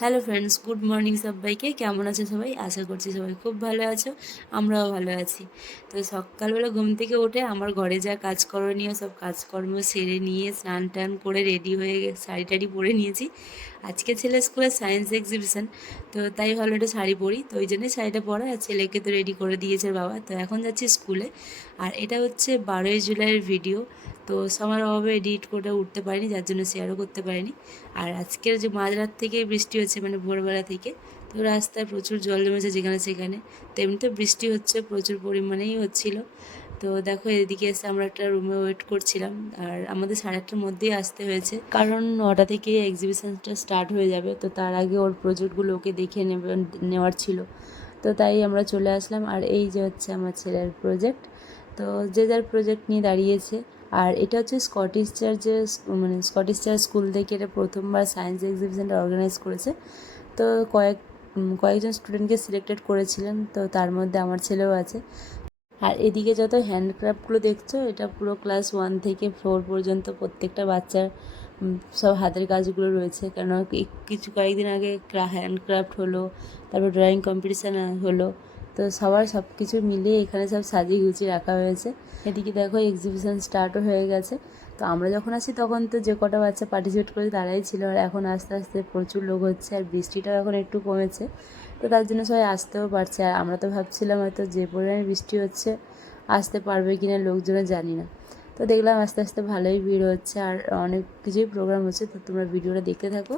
Hello friends, good morning সবাইকে। কেমন আছো সবাই? আশা করছি সবাই খুব ভালো আছো, আমরাও ভালো আছি। তো সকালবেলা ঘুম থেকে উঠে আমার ঘরে যা কাজ করণীয় সব কাজকর্ম সেরে নিয়ে স্নান টান করে রেডি হয়ে শাড়ি টাড়ি পরে নিয়েছি। আজকে ছেলে স্কুলে সায়েন্স এক্সিবিশন, তো তাই ভালো একটা শাড়ি পরি, তো ওই জন্যই শাড়িটা পরা। আর ছেলেকে তো রেডি করে দিয়েছে বাবা, তো এখন যাচ্ছি স্কুলে। আর এটা হচ্ছে 12ই জুলাইয়ের ভিডিও, তো সময়ের অভাবে এডিট করে উঠতে পারিনি, যার জন্য শেয়ারও করতে পারিনি। আর আজকের যে মাঝরাত থেকে বৃষ্টি হচ্ছে, মানে ভোরবেলা থেকে, তো রাস্তায় প্রচুর জল জমেছে যেখানে সেখানে। তো এমনিতে বৃষ্টি হচ্ছে, প্রচুর পরিমাণেই হচ্ছিল। তো দেখো, এদিকে এসে আমরা একটা রুমে ওয়েট করছিলাম। আর আমাদের 8:30টার মধ্যেই আসতে হয়েছে, কারণ 9টা থেকে এক্সিবিশনটা স্টার্ট হয়ে যাবে। তো তার আগে ওর প্রজেক্টগুলো ওকে দেখে নেওয়ার ছিল, তো তাই আমরা চলে আসলাম। আর এই যে হচ্ছে আমার ছেলের প্রজেক্ট, তো যে যার প্রজেক্ট নিয়ে দাঁড়িয়েছে। আর এটা হচ্ছে স্কটিশ চার্চের, মানে স্কটিশ চার্চ স্কুল থেকে এটা প্রথমবার সায়েন্স এক্সিবিশনটা অর্গানাইজ করেছে। তো কয়েকজন স্টুডেন্টকে সিলেক্টেড করেছিলেন, তো তার মধ্যে আমার ছেলেও আছে। আর এদিকে যত হ্যান্ডক্রাফটগুলো দেখছো, এটা পুরো ক্লাস 1 থেকে 4 পর্যন্ত প্রত্যেকটা বাচ্চার সব হাতের কাজগুলো রয়েছে। কেন কয়েকদিন আগে হ্যান্ডক্রাফট হলো, তারপর ড্রয়িং কম্পিটিশান হলো। তো সবার সব কিছু মিলিয়ে এখানে সব সাজিয়ে গুছিয়ে রাখা হয়েছে। এদিকে দেখো এক্সিবিশন স্টার্টও হয়ে গেছে। তো আমরা যখন আসি তখন তো যে কটা বাচ্চা পার্টিসিপেট করে তারাই ছিল, আর এখন আস্তে আস্তে প্রচুর লোক হচ্ছে। আর বৃষ্টিটাও এখন একটু কমেছে, তো তার জন্য সবাই আসতেও পারছে। আর আমরা তো ভাবছিলাম হয়তো যে পরিমাণে বৃষ্টি হচ্ছে আসতে পারবে কি না লোকজনের, জানি না। তো দেখলাম আস্তে আস্তে ভালোই ভিড় হচ্ছে, আর অনেক কিছুই প্রোগ্রাম হচ্ছে। তো তোমরা ভিডিওটা দেখতে থাকো।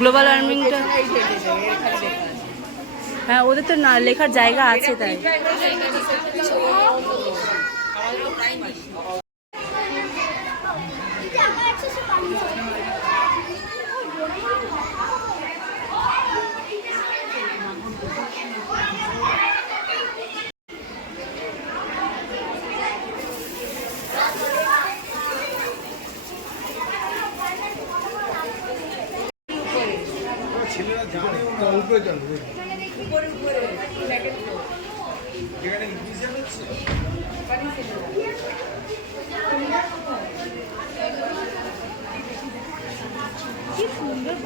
গ্লোবাল ওয়ার্মিংটা, হ্যাঁ ওদের তো না লেখার জায়গা আছে তাই। ছেলেরা জানে না, উপরে চলো উপরে উপরে যেখানে ইংলিশে হচ্ছে কি সুন্দর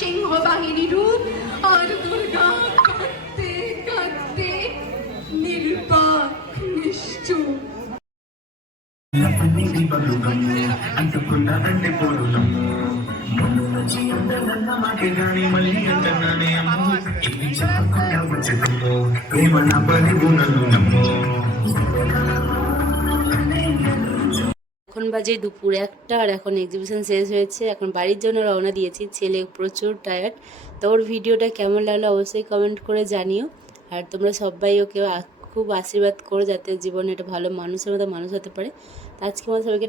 সিংহবাহিনী রূপ আর দুর্গা কাঁদতে কাঁদতে নির্বাক নিশ্চুপ। అంటుకున్న అంటే పోరులమ్ము ముందు నుంచి ఉండదన్న మాటే గాని మళ్ళీ అంటున్నానే అమ్ము ఇది చెప్పకుండా వచ్చేదమ్ము ప్రేమ నా పది గుణలు నమ్ము এখন বাজে দুপুর 1টা, আর এখন এক্সিবিশন শেষ হয়েছে, এখন বাড়ির জন্য রওনা দিয়েছি। ছেলে প্রচুর টায়ার্ড। তো ওর ভিডিওটা কেমন লাগলো অবশ্যই কমেন্ট করে জানিও। আর তোমরা সবাই ওকে খুব আশীর্বাদ করো যাতে জীবনে একটা ভালো মানুষের মতো মানুষ হতে পারে। তো আজকে আমার সবাইকে